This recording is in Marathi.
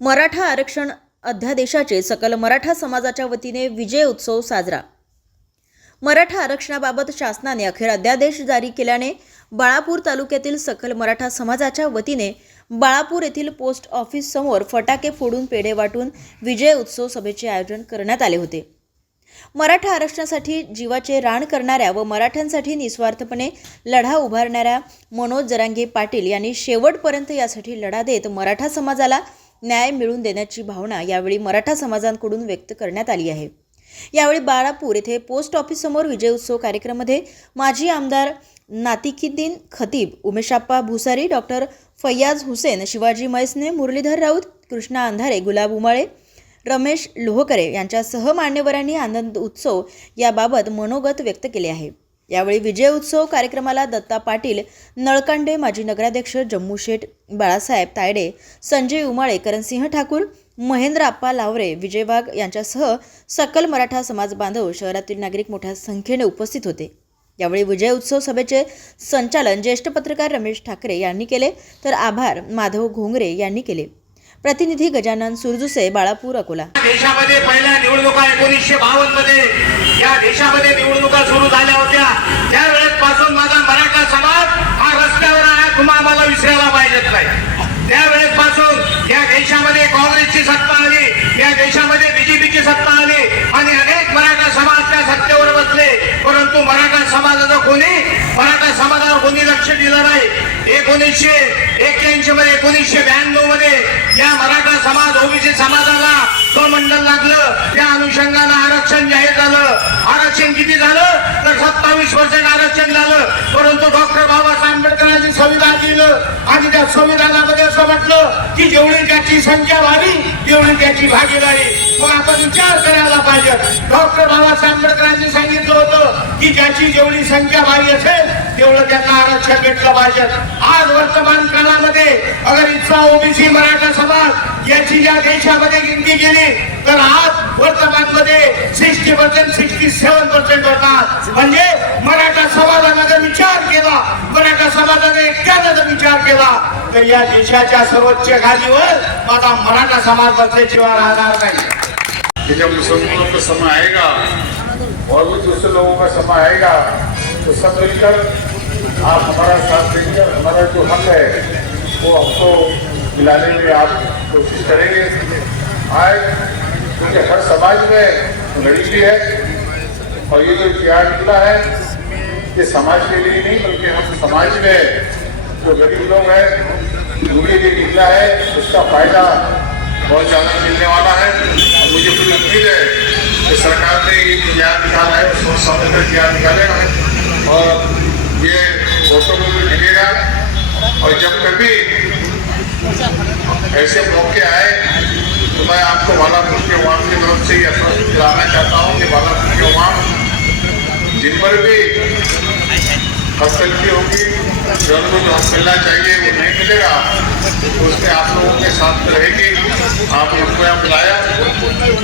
मराठा आरक्षण अध्यादेशाचे सकल मराठा समाजाच्या वतीने विजय उत्सव साजरा. मराठा आरक्षणाबाबत शासनाने अखेर अध्यादेश जारी केल्याने बाळापूर तालुक्यातील सकल मराठा समाजाच्या वतीने बाळापूर येथील पोस्ट ऑफिस समोर फटाके फोडून पेढे वाटून विजय उत्सव सभेचे आयोजन करण्यात आले होते. मराठा आरक्षणासाठी जीवाचे रान करणाऱ्या व मराठ्यांसाठी निस्वार्थपणे लढा उभारणाऱ्या मनोज जरांगे पाटील यांनी शेवटपर्यंत यासाठी लढा देत मराठा समाजाला न्याय मिळवून देण्याची भावना यावेळी मराठा समाजांकडून व्यक्त करण्यात आली आहे. यावेळी बाळापूर येथे पोस्ट ऑफिससमोर विजय उत्सव कार्यक्रमामध्ये माजी आमदार नातिकिद्दीन खतीब उमेशाप्पा भुसारी डॉक्टर फैयाज हुसेन शिवाजी मैसने मुरलीधर राऊत कृष्णा अंधारे गुलाब उमाळे रमेश लोहकरे यांच्यासह मान्यवरांनी आनंद उत्सव याबाबत मनोगत व्यक्त केले आहे. यावेळी विजय उत्सव कार्यक्रमाला दत्ता पाटील नळकांडे माजी नगराध्यक्ष जम्मू शेठ बाळासाहेब तायडे संजय उमाळे करणसिंह ठाकूर महेंद्र आप्पा लावरे विजय वाघ यांच्यासह सकल मराठा समाज बांधव शहरातील नागरिक मोठ्या संख्येने उपस्थित होते. यावेळी विजय उत्सव सभेचे संचालन ज्येष्ठ पत्रकार रमेश ठाकरे यांनी केले तर आभार माधव घोंगरे यांनी केले. प्रतिनिधी गजानन सुरजुसे बाळापूर अकोला. देशामध्ये पहिल्या निवडणुका एकोणीसशे बावन्नमध्ये या देशामध्ये निवडणुका सुरू झाल्या होत्या. त्यावेळेस पासून माझा मराठा समाज हा रस्त्यावर आहे तुम्हा आम्हाला विसरायला पाहिजेत नाही. त्यावेळेस पासून या देशामध्ये काँग्रेसची सत्ता आली या देशामध्ये बीजेपीची सत्ता आली आणि अनेक मराठा समाज त्या सत्तेवर बसले. परंतु मराठा समाजाचं कोणी मराठा समाजावर कोणी लक्ष दिलं एकोणीसशे एक्क्याऐंशी मध्ये एकोणीसशे ब्याण्णवमध्ये या मराठा समाज ओबीसी समाजाला तो मंडल लागलं. त्या अनुषंगानं आरक्षण जाहीर झालं. आरक्षण किती झालं? तर सत्तावीस पर्सेंट आरक्षण झालं. परंतु डॉक्टर बाबासाहेब आंबेडकरांनी संविधान दिलं. आणि त्या संविधानामध्ये असं म्हटलं की जेवढी त्याची संख्या वाढी तेवढी त्याची भागीदारी. मग आपण विचार करायला पाहिजे. डॉक्टर बाबासाहेब आंबेडकरांनी ज्याची जेवढी संख्या भारी असेल तेवढं त्यांना आरक्षण भेटलं पाहिजे. आज वर्तमान काळामध्ये अगर इथला ओबीसी मराठा समाज याची या देशामध्ये गिनती केली तर आज वर्तमानमध्ये sixty percent sixty seven percent होतात. म्हणजे मराठा समाजाने जर विचार केला मराठा समाजाने एकट्यानं जर विचार केला तर या देशाच्या सर्वोच्च गादीवर माझा मराठा समाज बसल्याशिवाय राहणार नाही. कि जब आहे का? और भी दूसरे लोगों का समय आएगा तो सब मिलकर, आप हमारा साथ देकर, हमारा जो हक है, वो हमको दिलाने में आप कोशिश करेंगे। आज क्योंकि हर समाज में लड़ी भी है, और ये जो प्यार निकला है, ये समाज के लिए नहीं, बल्कि हम समाज में जो गरीब लोग हैं, उनके लिए निकला है, उसका फ़ायदा बहुत ज़्यादा मिलने वाला है। और मुझे पूरी उम्मीद है कि सरकार ने ये ज्ञान निकाला है, उसको समझ कर ज्ञान निकालेगा और ये फ़ोटो में भी मिलेगा और जब कभी ऐसे मौके आए तो मैं आपको बालापुर के वाम की तरफ़ से ये दिलाना चाहता हूँ कि बालापुर के वाम जिन पर भी हस्तक्षेप होगी जो उनको जो मिलना चाहिए, वो नहीं मिलेगा तो उसमें आप लोगों के साथ रहेगी। आप उनको यहाँ बुलाया?